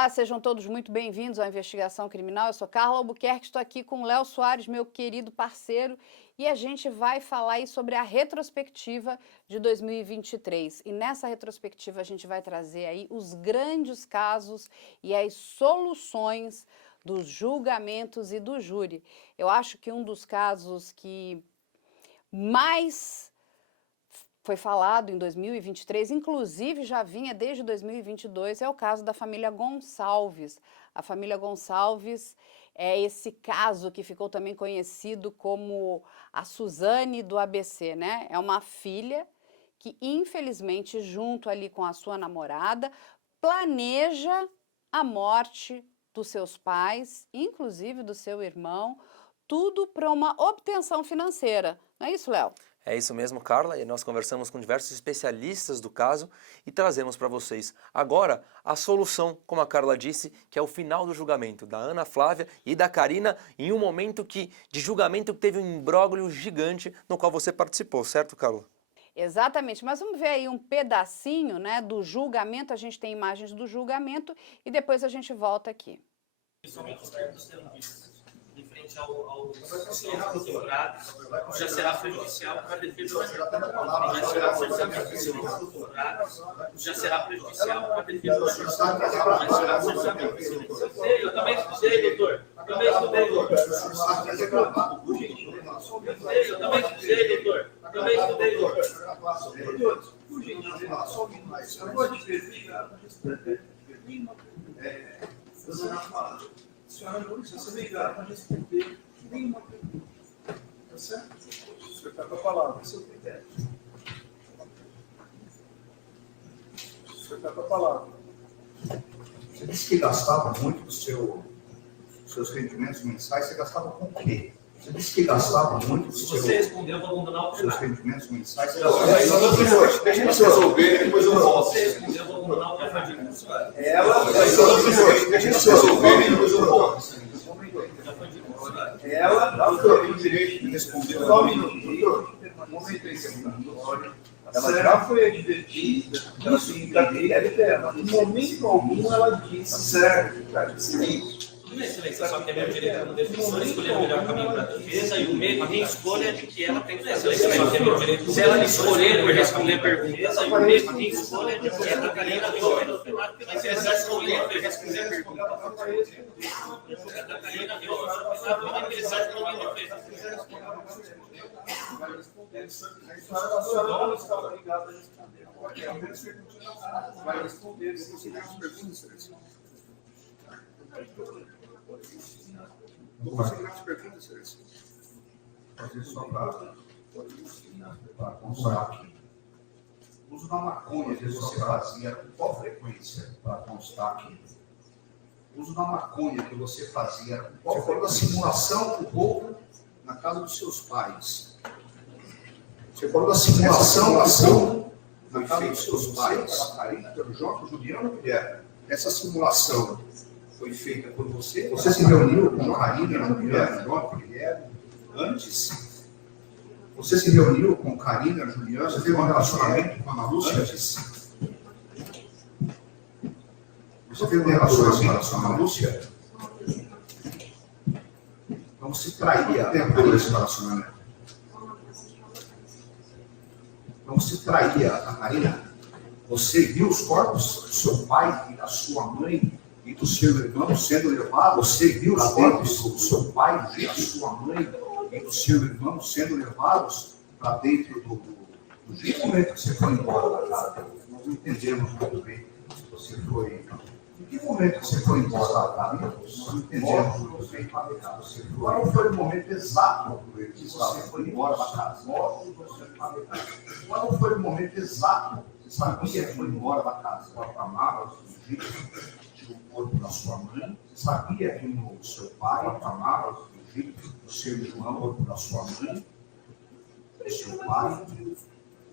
Olá, sejam todos muito bem-vindos à Investigação Criminal. Eu sou Carla Albuquerque, estou aqui com o Léo Soares, meu querido parceiro, e a gente vai falar aí sobre a retrospectiva de 2023. E nessa retrospectiva a gente vai trazer aí os grandes casos e as soluções dos julgamentos e do júri. Eu acho que um dos casos que mais foi falado em 2023, inclusive já vinha desde 2022, é o caso da família Gonçalves. A família Gonçalves é esse caso que ficou também conhecido como a Suzane do ABC, né? É uma filha que, infelizmente, junto ali com a sua namorada, planeja a morte dos seus pais, inclusive do seu irmão, tudo para uma obtenção financeira. Não é isso, Léo? É isso mesmo, Carla, e nós conversamos com diversos especialistas do caso e trazemos para vocês agora a solução, como a Carla disse, que é o final do julgamento da Ana Flávia e da Karina, em um momento de julgamento que teve um imbróglio gigante no qual você participou, certo, Carla? Exatamente, mas vamos ver aí um pedacinho, né, do julgamento, a gente tem imagens do julgamento e depois a gente volta aqui. Principalmente os termos serão vistos em frente ao procurador, já será prejudicial para a defesa do já será prejudicial para a defesa do eu também estudei, doutor. Eu também estudei, doutor. Eu também estudei, doutor. Eu também estudei, doutor. A senhora não precisa ser obrigada a responder nenhuma pergunta. Tá certo? O senhor está com a palavra, seu critério. O senhor está com a palavra. Você disse que gastava muito dos seus rendimentos mensais. Você gastava com o quê? Você disse que gastava muito dos você respondeu, eu vou abandonar o seus rendimentos mensais. Deixa eu resolver, depois eu volto. Você respondeu, eu vou abandonar o café de curso. Ela, deixa eu resolver, depois eu volto. Ela dá o direito de responder. Só um minuto. Ela já foi advertida, ela tem critério dela. Em momento algum ela disse certo, cara, seguinte. Minha excelência só que é meu direito como defensor escolher o melhor caminho para a defesa e a minha escolha é de que ela tem que fazer. Só que é meu direito. Se ela escolher por responder a pergunta, a minha escolha é de que ela Karina deu pelo penal, mas se ela escolher por responder a pergunta, a Karina deu pelo penal, a interessante não me defesa. A senhora não está obrigada a responder. Vai responder se você tem as perguntas. Vou fazer mais perguntas, excelência. Fazer só para constar aqui. O uso da maconha que você fazia, com qual frequência? Para constar aqui. O uso da maconha que você fazia, com qual foi a simulação do roubo na casa dos seus pais? Você falou da simulação do roubo na casa dos seus pais? Pela Karina, pelo João, Juliano, Guilherme. Essa simulação foi feita por você? Você se reuniu com Karina, Juliana, João, Guilherme, antes? Você se reuniu com Karina, Juliana? Você teve um relacionamento com a Ana Lúcia antes? Você teve um relacionamento com a Ana Lúcia? Então você traía por esse relacionamento? Então você traía a Karina? Você viu os corpos do seu pai e da sua mãe e do seu irmão sendo levados? Você viu os corpos do seu pai e da sua mãe e do seu irmão sendo levados para dentro do Jeep? No momento que você foi embora da casa, nós não entendemos muito bem. Você foi... Em que momento que você foi embora da casa? Nós não entendemos muito bem. Qual foi o momento exato que você foi embora da casa? Qual foi o momento exato que você sabia que foi embora da casa? Amava o Jeep, o corpo da sua mãe? Você sabia que o seu pai amava o Jeep, o seu irmão, o corpo da sua mãe? O seu pai?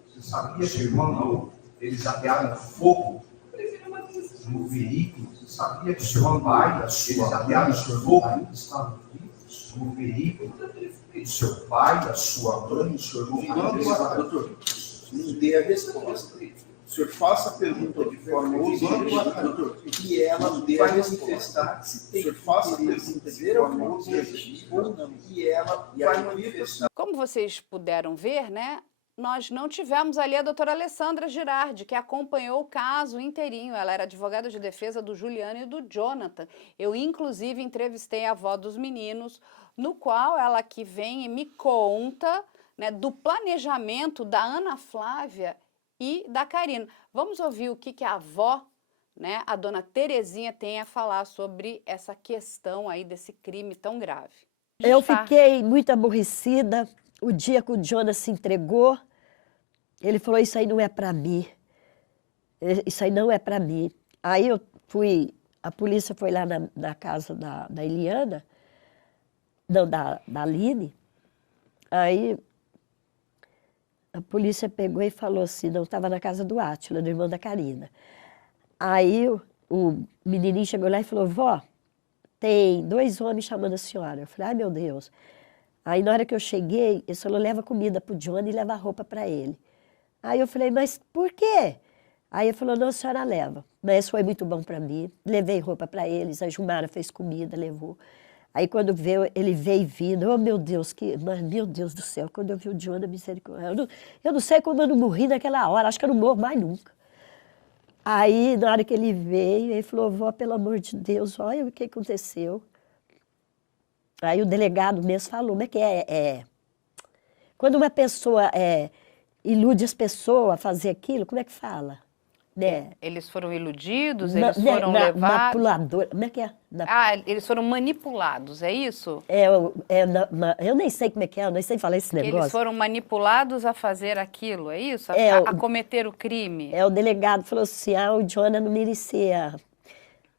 Você sabia que o irmão não? Eles atearam fogo no veículo? Você sabia que o seu pai, eles atearam fogo, estavam vivos no veículo? O seu pai, a sua mãe, o seu irmão? Doutor, não dê a resposta. O senhor faça a pergunta de forma objetiva e ela vai manifestar. O senhor faça a pergunta de forma objetiva e ela vai manifestar. Como vocês puderam ver, né, nós não tivemos ali a doutora Alessandra Girardi, que acompanhou o caso inteirinho. Ela era advogada de defesa do Juliano e do Jonathan. Eu, inclusive, entrevistei a avó dos meninos, no qual ela que vem e me conta, né, do planejamento da Ana Flávia e da Karina. Vamos ouvir o que a avó, né, a dona Terezinha, tem a falar sobre essa questão aí desse crime tão grave. Eu fiquei muito aborrecida o dia que o Jonas se entregou. Ele falou, isso aí não é para mim. Isso aí não é para mim. Aí eu fui, a polícia foi lá na casa da Eliana, não, da Aline. Aí a polícia pegou e falou assim, não, estava na casa do Átila, do irmão da Karina. Aí o menininho chegou lá e falou, vó, tem 2 homens chamando a senhora. Eu falei, ai meu Deus. Aí na hora que eu cheguei, ele falou, leva comida pro Johnny e leva roupa para ele. Aí eu falei, mas por quê? Aí ele falou, não, a senhora leva. Mas foi muito bom para mim. Levei roupa para eles, a Jumara fez comida, levou. Aí quando veio, ele veio vindo, oh meu Deus, mas meu Deus do céu, quando eu vi o Johnny, misericórdia. Eu não sei como eu não morri naquela hora, acho que eu não morro mais nunca. Aí, na hora que ele veio, ele falou, vó, pelo amor de Deus, olha o que aconteceu. Aí o delegado mesmo falou, como é que é? Quando uma pessoa ilude as pessoas a fazer aquilo, como é que fala? Né? Eles foram iludidos, eles foram levados... Manipulador, como é que é? Eles foram manipulados, é isso? Eu nem sei como é que é, eu nem sei falar esse negócio. Eles foram manipulados a fazer aquilo, é isso? A cometer o crime? O delegado falou assim, o Jonah não merecia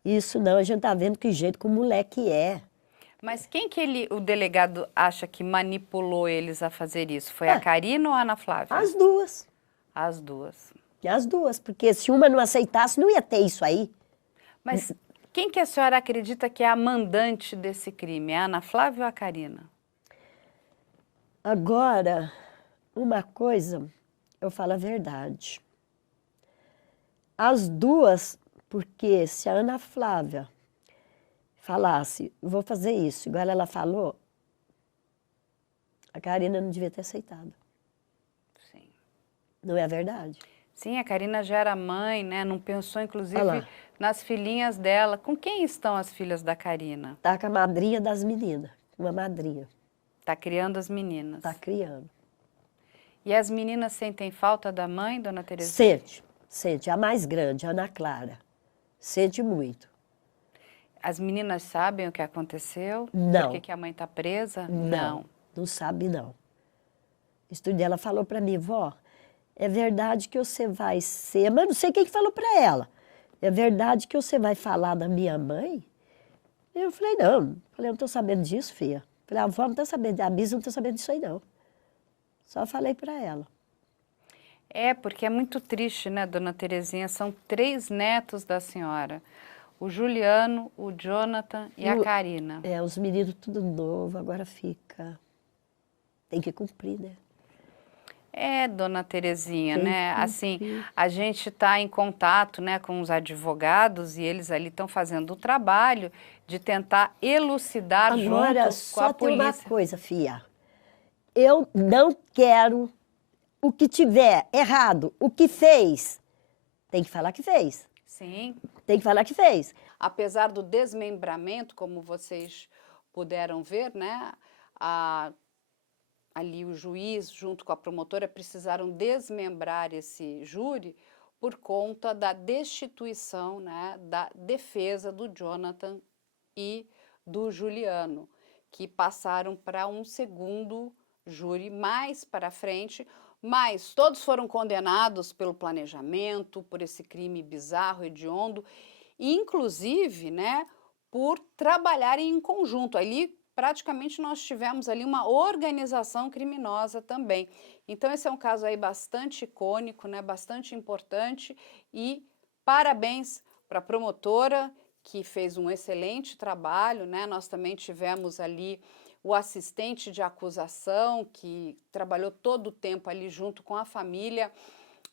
isso não, a gente tá vendo que jeito que o moleque é. Mas quem que o delegado acha que manipulou eles a fazer isso? Foi a Karina ou a Ana Flávia? As duas. As duas. As duas, porque se uma não aceitasse, não ia ter isso aí. Mas quem que a senhora acredita que é a mandante desse crime? É a Ana Flávia ou a Karina? Agora, uma coisa, eu falo a verdade. As duas, porque se a Ana Flávia falasse, vou fazer isso, igual ela falou, a Karina não devia ter aceitado. Sim. Não é verdade? Sim, a Karina já era mãe, né? Não pensou, inclusive, nas filhinhas dela. Com quem estão as filhas da Karina? Está com a madrinha das meninas, uma madrinha. Está criando as meninas? Está criando. E as meninas sentem falta da mãe, dona Terezinha? Sente. A mais grande, a Ana Clara. Sente muito. As meninas sabem o que aconteceu? Não. Por que a mãe está presa? Não sabe, não. O estudo dela falou para mim, vó, é verdade que você vai ser... Mas não sei quem que falou para ela. É verdade que você vai falar da minha mãe? Eu falei, não. Falei, eu não estou sabendo disso, filha. Falei, a avó não está sabendo, a Bisa não está sabendo disso aí, não. Só falei para ela. É, porque é muito triste, né, dona Terezinha? São 3 netos da senhora. O Juliano, o Jonathan e a Karina. Os meninos tudo novo, agora fica... Tem que cumprir, né? Dona Terezinha, né? Assim, a gente está em contato, né, com os advogados e eles ali estão fazendo o trabalho de tentar elucidar junto com a polícia. Agora, só tem uma coisa, filha. Eu não quero o que tiver errado, o que fez, tem que falar que fez. Sim. Tem que falar que fez. Apesar do desmembramento, como vocês puderam ver, né, ali o juiz, junto com a promotora, precisaram desmembrar esse júri por conta da destituição, né, da defesa do Jonathan e do Juliano, que passaram para um segundo júri mais para frente, mas todos foram condenados pelo planejamento, por esse crime bizarro, hediondo, e inclusive, né, por trabalharem em conjunto. Ali, praticamente, nós tivemos ali uma organização criminosa também. Então, esse é um caso aí bastante icônico, né, bastante importante, e parabéns para a promotora, que fez um excelente trabalho, né? Nós também tivemos ali o assistente de acusação, que trabalhou todo o tempo ali junto com a família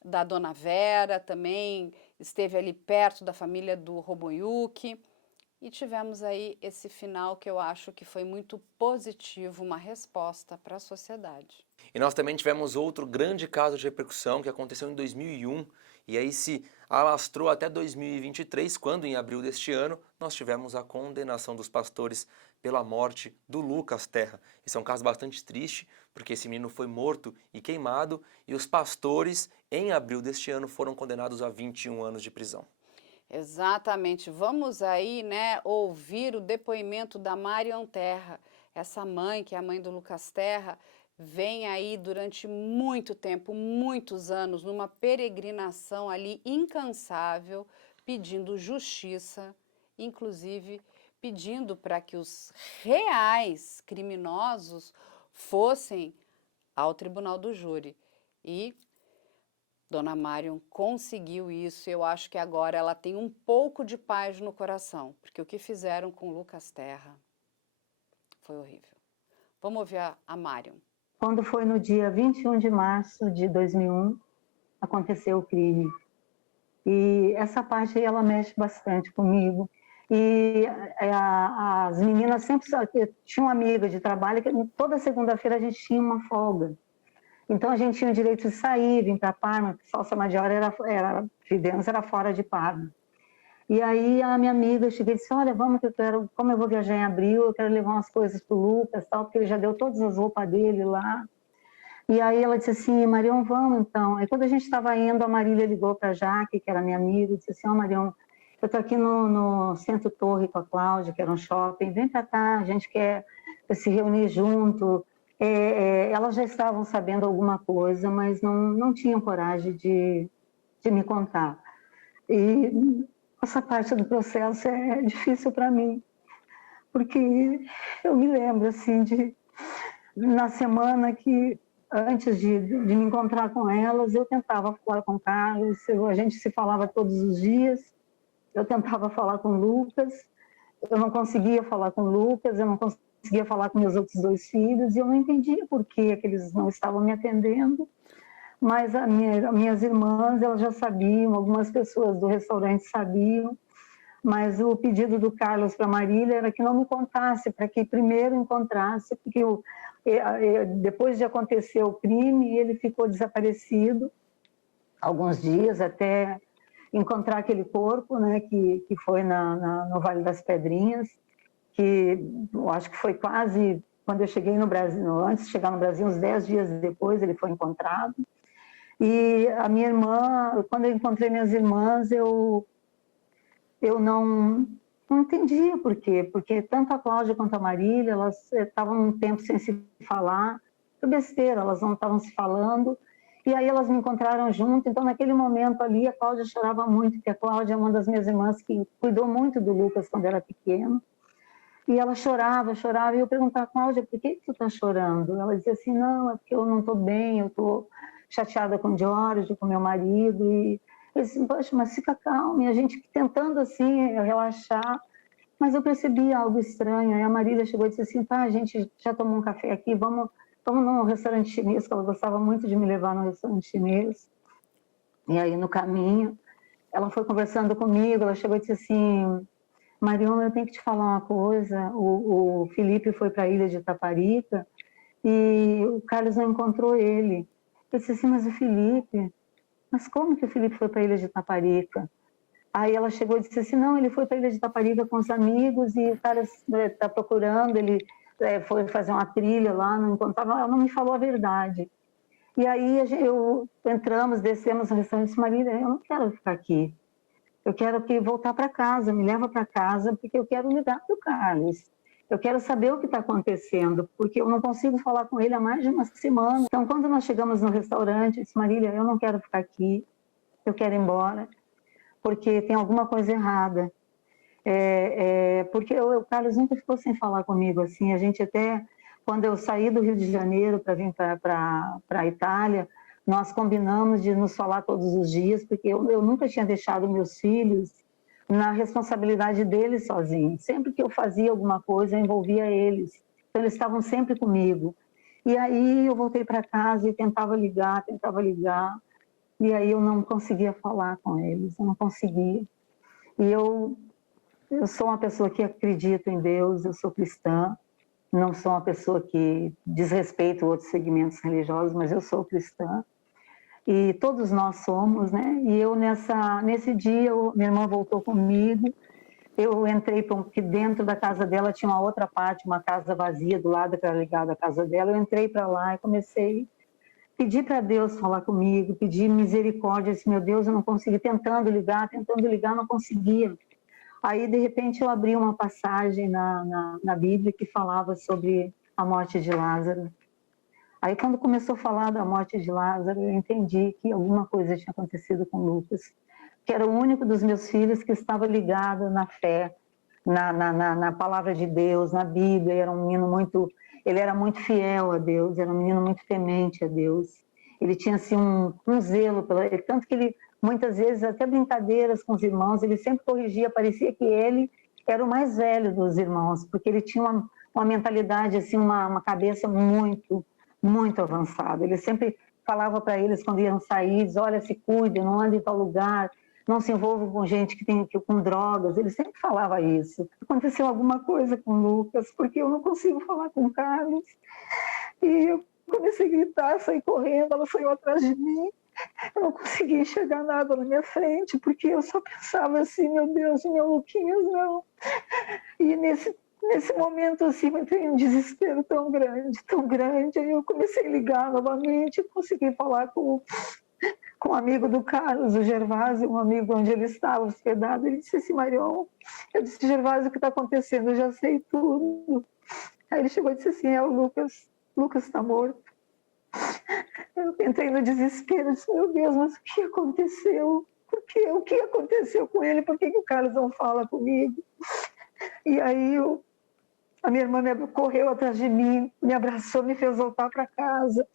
da Dona Vera também esteve ali perto da família do Roboyuki. E tivemos aí esse final que eu acho que foi muito positivo, uma resposta para a sociedade. E nós também tivemos outro grande caso de repercussão que aconteceu em 2001 e aí se alastrou até 2023, quando em abril deste ano nós tivemos a condenação dos pastores pela morte do Lucas Terra. Esse é um caso bastante triste, porque esse menino foi morto e queimado e os pastores em abril deste ano foram condenados a 21 anos de prisão. Exatamente. Vamos aí, né, ouvir o depoimento da Marion Terra. Essa mãe, que é a mãe do Lucas Terra, vem aí durante muito tempo, muitos anos, numa peregrinação ali incansável, pedindo justiça, inclusive pedindo para que os reais criminosos fossem ao tribunal do júri. E Dona Marion conseguiu isso, e eu acho que agora ela tem um pouco de paz no coração, porque o que fizeram com Lucas Terra foi horrível. Vamos ouvir a Marion. Quando foi no dia 21 de março de 2001, aconteceu o crime. E essa parte aí, ela mexe bastante comigo. E as meninas sempre tinham uma amiga de trabalho, que toda segunda-feira a gente tinha uma folga. Então a gente tinha o direito de sair, vir para Parma, Salsa Maggiore era Fidenza, era fora de Parma. E aí a minha amiga, eu cheguei e disse, olha, vamos que eu quero, como eu vou viajar em abril, eu quero levar umas coisas pro Lucas, tal, porque ele já deu todas as roupas dele lá. E aí ela disse assim, Marion, vamos então. Aí quando a gente estava indo, a Marília ligou para a Jaque, que era minha amiga, e disse assim, Marion, eu estou aqui no Centro Torre com a Cláudia, que era um shopping, vem para cá, a gente quer se reunir junto. Elas já estavam sabendo alguma coisa, mas não tinham coragem de me contar. E essa parte do processo é difícil para mim, porque eu me lembro, assim, na semana que, antes de me encontrar com elas, eu tentava falar com o Carlos, a gente se falava todos os dias, eu tentava falar com o Lucas, eu não conseguia falar com o Lucas, eu não conseguia falar com meus outros 2 filhos, e eu não entendia por que eles não estavam me atendendo, mas minhas irmãs, elas já sabiam, algumas pessoas do restaurante sabiam, mas o pedido do Carlos para a Marília era que não me contasse, para que primeiro encontrasse, porque depois de acontecer o crime, ele ficou desaparecido alguns dias, até encontrar aquele corpo, né, que foi no Vale das Pedrinhas, que eu acho que foi quase, quando eu cheguei no Brasil, antes de chegar no Brasil, uns 10 dias depois, ele foi encontrado. E a minha irmã, quando eu encontrei minhas irmãs, eu não entendia por quê, porque tanto a Cláudia quanto a Marília, elas estavam um tempo sem se falar, foi besteira, elas não estavam se falando, e aí elas me encontraram junto, então naquele momento ali a Cláudia chorava muito, porque a Cláudia é uma das minhas irmãs que cuidou muito do Lucas quando era pequeno, e ela chorava, e eu perguntava, Cláudia, por que tu tá chorando? Ela dizia assim, não, é porque eu não tô bem, eu tô chateada com o Jorge, com meu marido, e eu disse, poxa, mas fica calma, e a gente tentando assim, relaxar, mas eu percebi algo estranho, aí a Marília chegou e disse assim, tá, a gente já tomou um café aqui, vamos num restaurante chinês, que ela gostava muito de me levar no restaurante chinês, e aí no caminho, ela foi conversando comigo, ela chegou e disse assim, Marion, eu tenho que te falar uma coisa, o Felipe foi para a ilha de Itaparica, e o Carlos não encontrou ele. Eu disse assim, mas o Felipe... Mas como que o Felipe foi para a ilha de Itaparica? Aí ela chegou e disse assim, não, ele foi para a ilha de Itaparica com os amigos e o cara está procurando, ele foi fazer uma trilha lá, não encontrava, ela não me falou a verdade. E aí entramos, descemos no restaurante e disse, Marília, eu não quero ficar aqui, eu quero voltar para casa, me leva para casa, porque eu quero ligar para o Carlos. Eu quero saber o que está acontecendo, porque eu não consigo falar com ele há mais de uma semana. Então, quando nós chegamos no restaurante, eu disse, Marília, eu não quero ficar aqui, eu quero ir embora, porque tem alguma coisa errada. Porque o Carlos nunca ficou sem falar comigo, assim, a gente até, quando eu saí do Rio de Janeiro para vir para a Itália, nós combinamos de nos falar todos os dias, porque eu nunca tinha deixado meus filhos na responsabilidade deles sozinhos. Sempre que eu fazia alguma coisa, eu envolvia eles. Então, eles estavam sempre comigo. E aí eu voltei para casa e tentava ligar, E aí eu não conseguia falar com eles, eu não conseguia. E eu sou uma pessoa que acredita em Deus, eu sou cristã, não sou uma pessoa que desrespeita outros segmentos religiosos, mas eu sou cristã. E todos nós somos, né? E eu nesse dia, minha irmã voltou comigo, eu entrei porque dentro da casa dela tinha uma outra parte, uma casa vazia do lado que era ligada à casa dela. Eu entrei para lá e comecei a pedir para Deus falar comigo, pedir misericórdia. Eu disse, meu Deus, eu não consegui, tentando ligar, não conseguia. Aí, de repente, eu abri uma passagem na Bíblia que falava sobre a morte de Lázaro. Aí, quando começou a falar da morte de Lázaro, eu entendi que alguma coisa tinha acontecido com Lucas, que era o único dos meus filhos que estava ligado na fé, na palavra de Deus, na Bíblia. Ele era muito fiel a Deus, era um menino muito temente a Deus. Ele tinha assim um zelo pela ele, tanto que ele muitas vezes até brincadeiras com os irmãos, ele sempre corrigia, parecia que ele era o mais velho dos irmãos, porque ele tinha uma mentalidade assim, uma cabeça muito avançada. Ele sempre falava para eles quando iam sair, diz, olha, se cuide, não ande em tal lugar, não se envolva com gente com drogas. Ele sempre falava isso. Aconteceu alguma coisa com o Lucas, porque eu não consigo falar com o Carlos. E eu comecei a gritar, saí correndo, ela saiu atrás de mim. Eu não conseguia enxergar nada na minha frente, porque eu só pensava assim, meu Deus, meu Luquinhas, não. E nesse momento, assim, eu entrei em um desespero tão grande. Aí eu comecei a ligar novamente, consegui falar com um amigo do Carlos, o Gervásio, um amigo onde ele estava hospedado. Ele disse assim, Marion, eu disse, Gervásio, o que está acontecendo? Eu já sei tudo. Aí ele chegou e disse assim, o Lucas está morto. Eu entrei no desespero, disse, meu Deus, mas o que aconteceu? O que aconteceu com ele? Por que o Carlos não fala comigo? E aí a minha irmã correu atrás de mim, me abraçou, me fez voltar para casa.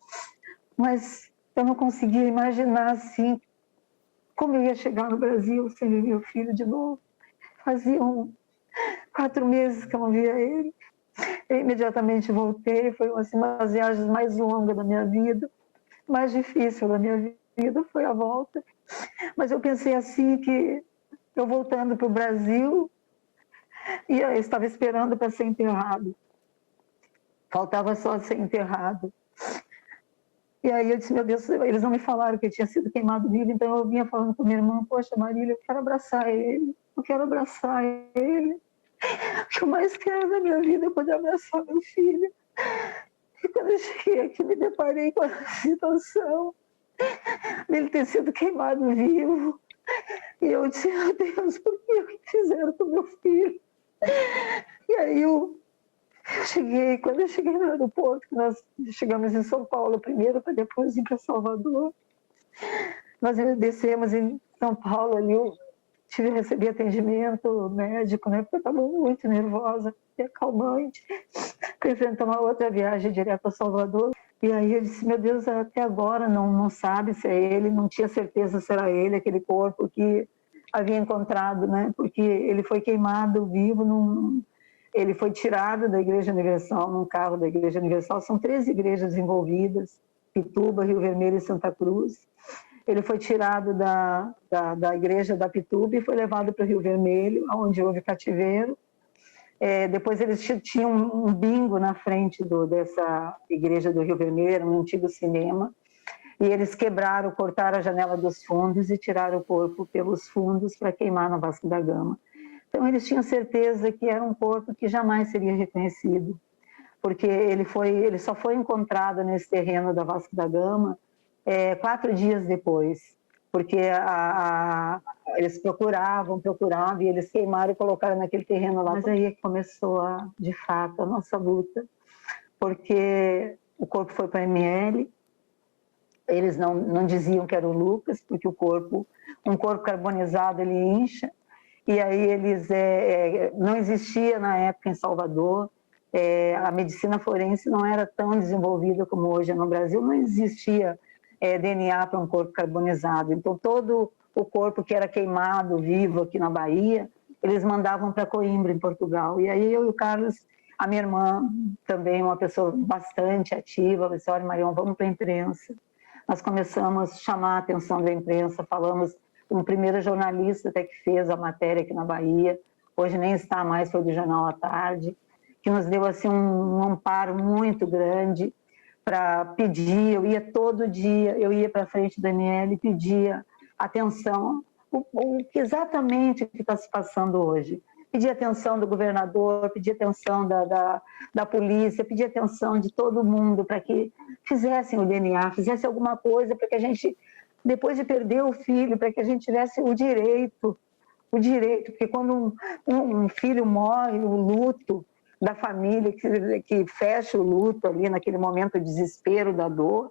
Mas eu não conseguia imaginar assim como eu ia chegar no Brasil sem ver meu filho de novo. Faziam 4 meses que eu não via ele. Eu imediatamente voltei, foi uma das viagens mais longas da minha vida, mais difícil da minha vida foi a volta. Mas eu pensei assim que eu voltando para o Brasil, e eu estava esperando para ser enterrado. Faltava só ser enterrado. E aí eu disse, meu Deus, eles não me falaram que eu tinha sido queimado vivo, então eu vinha falando com minha irmã, poxa, Marília, eu quero abraçar ele. O que eu mais quero na minha vida é poder abraçar meu filho. E quando eu cheguei aqui, me deparei com a situação dele ter sido queimado vivo. E eu disse, meu Deus, por que fizeram com meu filho? E aí quando eu cheguei no aeroporto, nós chegamos em São Paulo primeiro, para depois ir para Salvador. Nós descemos em São Paulo, ali eu recebi atendimento médico, né, porque eu estava muito nervosa, calmante, para enfrentar uma outra viagem direto a Salvador. E aí eu disse, meu Deus, até agora não sabe se é ele, não tinha certeza se era ele, aquele corpo que havia encontrado, né, porque ele foi queimado vivo ele foi tirado da Igreja Universal, num carro da Igreja Universal. São 3 igrejas envolvidas, Pituba, Rio Vermelho e Santa Cruz. Ele foi tirado da igreja da Pituba e foi levado para o Rio Vermelho, onde houve cativeiro. Depois eles tinham um bingo na frente dessa igreja do Rio Vermelho, um antigo cinema, e eles cortaram a janela dos fundos e tiraram o corpo pelos fundos para queimar na Vasco da Gama. Então, eles tinham certeza que era um corpo que jamais seria reconhecido, porque ele só foi encontrado nesse terreno da Vasco da Gama 4 dias depois, porque eles procuravam, e eles queimaram e colocaram naquele terreno lá. Mas aí é que começou, de fato, a nossa luta, porque o corpo foi para a ML, eles não diziam que era o Lucas, porque um corpo carbonizado, ele incha. E aí não existia na época em Salvador, a medicina forense não era tão desenvolvida como hoje no Brasil, não existia DNA para um corpo carbonizado. Então, todo o corpo que era queimado vivo aqui na Bahia, eles mandavam para Coimbra, em Portugal. E aí eu e o Carlos, a minha irmã também, uma pessoa bastante ativa, disse, olha, Marion, vamos para a imprensa. nós começamos a chamar a atenção da imprensa, falamos com o primeiro jornalista até que fez a matéria aqui na Bahia, hoje nem está mais, foi do Jornal à Tarde, que nos deu assim um amparo muito grande para pedir, eu ia todo dia, eu ia para frente do ML e pedia atenção, exatamente o que está se passando hoje. Pedir atenção do governador, pedir atenção da polícia, pedir atenção de todo mundo para que fizessem o DNA, fizessem alguma coisa para que a gente, depois de perder o filho, para que a gente tivesse o direito, porque quando um filho morre, o luto da família, que fecha o luto ali naquele momento de desespero, da dor,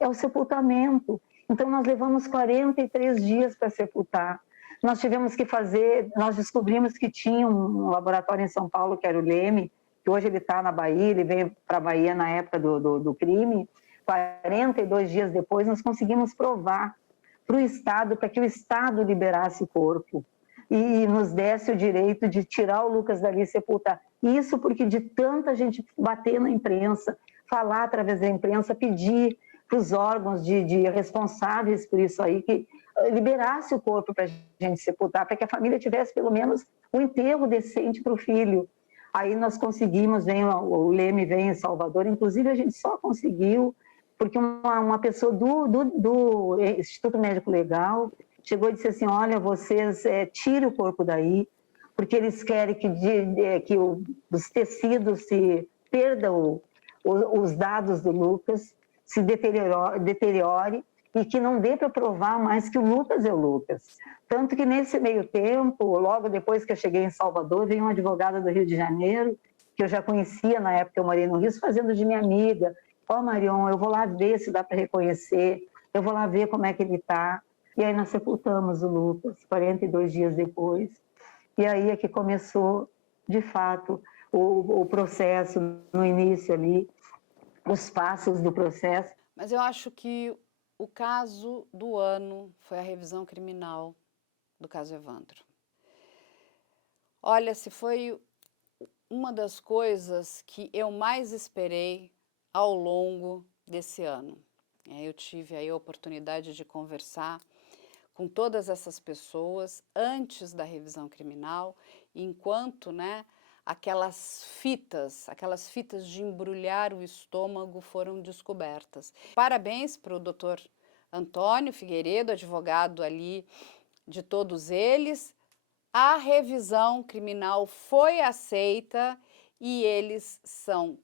é o sepultamento. Então, nós levamos 43 dias para sepultar. Nós tivemos que fazer, nós descobrimos que tinha um laboratório em São Paulo, que era o Leme, que hoje ele está na Bahia, ele veio para a Bahia na época do crime. 42 dias depois, nós conseguimos provar para o Estado, para que o Estado liberasse o corpo e nos desse o direito de tirar o Lucas dali e sepultar. Isso porque de tanta gente bater na imprensa, falar através da imprensa, pedir para os órgãos de responsáveis por isso aí, que liberasse o corpo para a gente sepultar, para que a família tivesse pelo menos um enterro decente para o filho. Aí nós conseguimos, o Leme vem em Salvador, inclusive a gente só conseguiu porque uma pessoa do Instituto Médico Legal chegou e disse assim, olha, vocês tirem o corpo daí, porque eles querem que os tecidos se perdam, os dados do Lucas, se deteriore e que não dê para provar mais que o Lucas é o Lucas. Tanto que nesse meio tempo, logo depois que eu cheguei em Salvador, veio uma advogada do Rio de Janeiro, que eu já conhecia na época que eu morei no Rio, fazendo de minha amiga. Marion, eu vou lá ver se dá para reconhecer, eu vou lá ver como é que ele está. E aí nós sepultamos o Lucas, 42 dias depois. E aí é que começou, de fato, o processo no início ali, os passos do processo. Mas eu acho que o caso do ano foi a revisão criminal do caso Evandro. Olha, se foi uma das coisas que eu mais esperei ao longo desse ano. Eu tive aí a oportunidade de conversar com todas essas pessoas antes da revisão criminal, enquanto, aquelas fitas de embrulhar o estômago foram descobertas. Parabéns para o doutor Antônio Figueiredo, advogado ali de todos eles. A revisão criminal foi aceita e eles são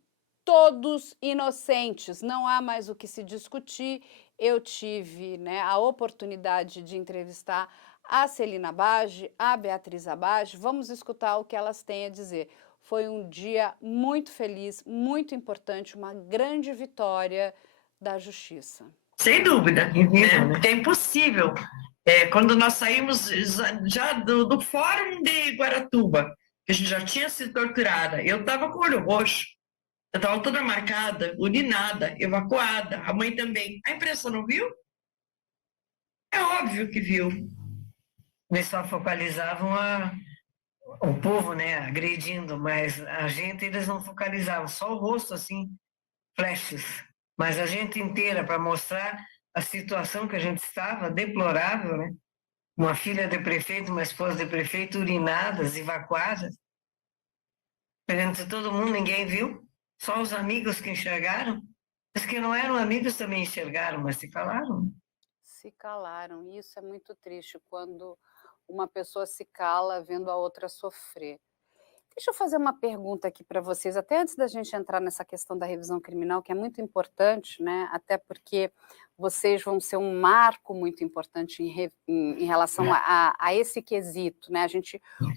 todos inocentes, não há mais o que se discutir. Eu tive a oportunidade de entrevistar a Celina Bage, a Beatriz Abage. Vamos escutar o que elas têm a dizer. Foi um dia muito feliz, muito importante, uma grande vitória da Justiça. Sem dúvida, né? É impossível. Quando nós saímos já do Fórum de Guaratuba, que a gente já tinha sido torturada, eu estava com o olho roxo. Eu estava toda marcada, urinada, evacuada, a mãe também. A imprensa não viu? É óbvio que viu. Eles só focalizavam o povo, agredindo, mas a gente, eles não focalizavam, só o rosto, assim, flashes. Mas a gente inteira, para mostrar a situação que a gente estava, deplorável, né? Uma filha de prefeito, uma esposa de prefeito, urinadas, evacuadas. Perante todo mundo, ninguém viu. Só os amigos que enxergaram. Os que não eram amigos também enxergaram, mas se calaram. Se calaram. E isso é muito triste, quando uma pessoa se cala vendo a outra sofrer. Deixa eu fazer uma pergunta aqui para vocês, até antes da gente entrar nessa questão da revisão criminal, que é muito importante, até porque vocês vão ser um marco muito importante em relação a esse quesito.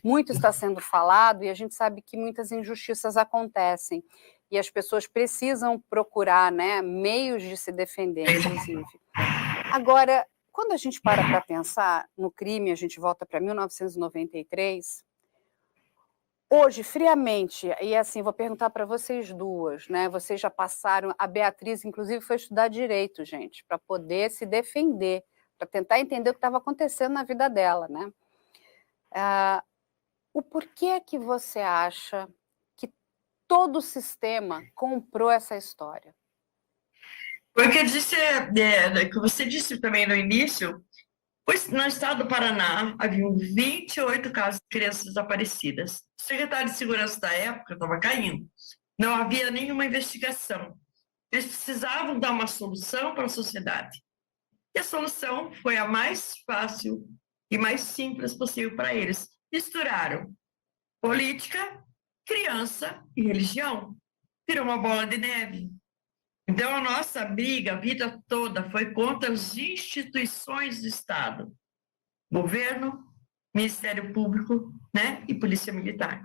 Muito está sendo falado e a gente sabe que muitas injustiças acontecem. E as pessoas precisam procurar meios de se defender, inclusive. Agora, quando a gente para pensar no crime, a gente volta para 1993, hoje, friamente, e assim, vou perguntar para vocês duas, vocês já passaram, a Beatriz, inclusive, foi estudar direito, gente, para poder se defender, para tentar entender o que estava acontecendo na vida dela, o porquê que você acha que todo o sistema comprou essa história? Foi o que eu disse, que você disse também no início, pois no estado do Paraná haviam 28 casos de crianças desaparecidas. O secretário de Segurança da época estava caindo. Não havia nenhuma investigação. Eles precisavam dar uma solução para a sociedade. E a solução foi a mais fácil e mais simples possível para eles. Misturaram política, criança e religião. Virou uma bola de neve. Então, a nossa briga a vida toda foi contra as instituições do Estado. Governo, Ministério Público, né, e Polícia Militar.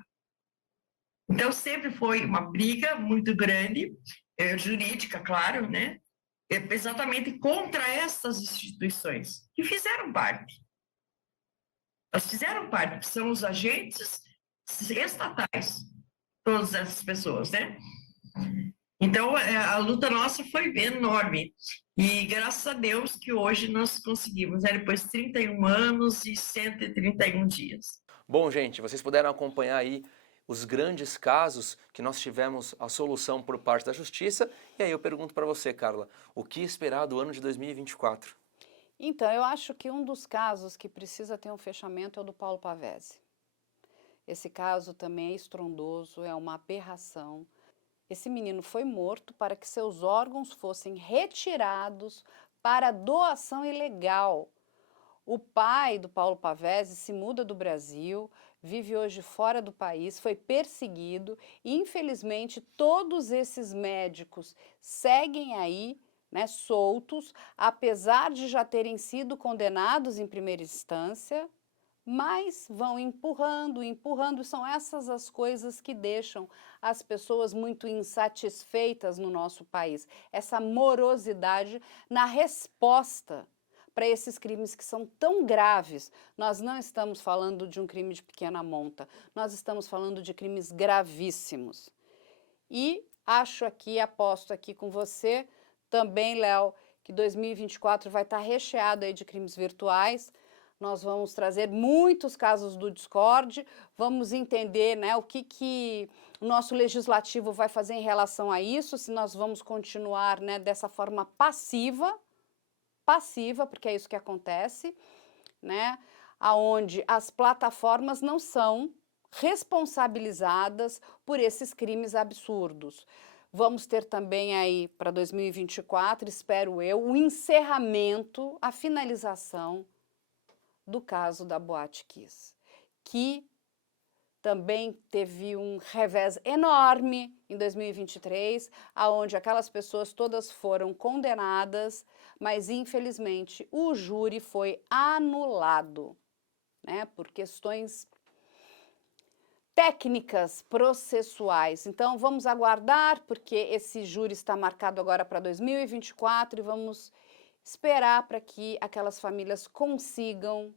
Então, sempre foi uma briga muito grande, jurídica, claro, né, exatamente contra essas instituições, que fizeram parte. Elas fizeram parte, são os agentes estatais, todas essas pessoas, né? Então, a luta nossa foi enorme. E graças a Deus que hoje nós conseguimos, né? Depois de 31 anos e 131 dias. Bom, gente, vocês puderam acompanhar aí os grandes casos que nós tivemos a solução por parte da Justiça. E aí eu pergunto para você, Carla, o que esperar do ano de 2024? Então, eu acho que um dos casos que precisa ter um fechamento é o do Paulo Pavese. Esse caso também é estrondoso, é uma aberração. Esse menino foi morto para que seus órgãos fossem retirados para doação ilegal. O pai do Paulo Pavese se muda do Brasil, vive hoje fora do país, foi perseguido e, infelizmente, todos esses médicos seguem aí, né, soltos, apesar de já terem sido condenados em primeira instância, mas vão empurrando, empurrando. São essas as coisas que deixam as pessoas muito insatisfeitas no nosso país. Essa morosidade na resposta para esses crimes que são tão graves. Nós não estamos falando de um crime de pequena monta, nós estamos falando de crimes gravíssimos. E acho aqui, aposto aqui com você, também, Léo, que 2024 vai estar recheado aí de crimes virtuais. Nós vamos trazer muitos casos do Discord, vamos entender, né, o que o nosso legislativo vai fazer em relação a isso, se nós vamos continuar, né, dessa forma passiva, porque é isso que acontece, né, aonde as plataformas não são responsabilizadas por esses crimes absurdos. Vamos ter também aí para 2024, espero eu, o encerramento, a finalização do caso da Boate Kiss, que também teve um revés enorme em 2023, aonde aquelas pessoas todas foram condenadas, mas infelizmente o júri foi anulado, né, por questões técnicas processuais. Então vamos aguardar, porque esse júri está marcado agora para 2024 e vamos esperar para que aquelas famílias consigam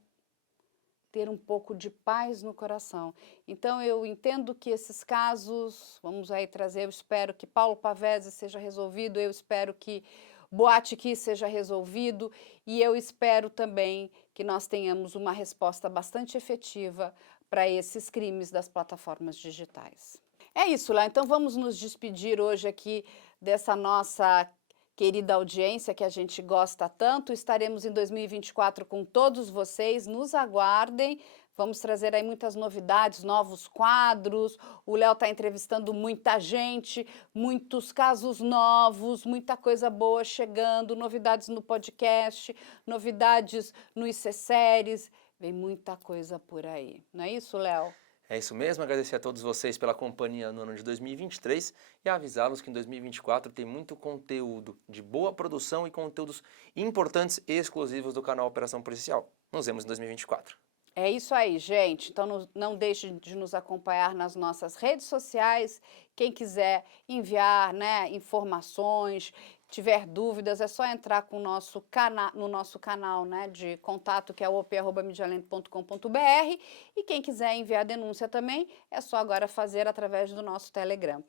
ter um pouco de paz no coração. Então eu entendo que esses casos, vamos aí trazer, eu espero que Paulo Pavese seja resolvido, eu espero que Boate Kiss seja resolvido e eu espero também que nós tenhamos uma resposta bastante efetiva para esses crimes das plataformas digitais. É isso, Lá. Então vamos nos despedir hoje aqui dessa nossa querida audiência que a gente gosta tanto. Estaremos em 2024 com todos vocês, nos aguardem. Vamos trazer aí muitas novidades, novos quadros. O Léo está entrevistando muita gente, muitos casos novos, muita coisa boa chegando, novidades no podcast, novidades no IC Séries. Vem muita coisa por aí. Não é isso, Léo? É isso mesmo, agradecer a todos vocês pela companhia no ano de 2023 e avisá-los que em 2024 tem muito conteúdo de boa produção e conteúdos importantes e exclusivos do canal Operação Policial. Nos vemos em 2024. É isso aí, gente. Então não deixe de nos acompanhar nas nossas redes sociais. Quem quiser enviar, né, informações, tiver dúvidas, é só entrar com no nosso canal, né, de contato, que é op@medialento.com.br. E quem quiser enviar denúncia também, é só agora fazer através do nosso Telegram.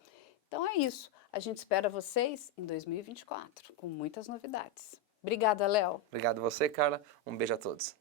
Então é isso. A gente espera vocês em 2024, com muitas novidades. Obrigada, Léo. Obrigado a você, Carla. Um beijo a todos.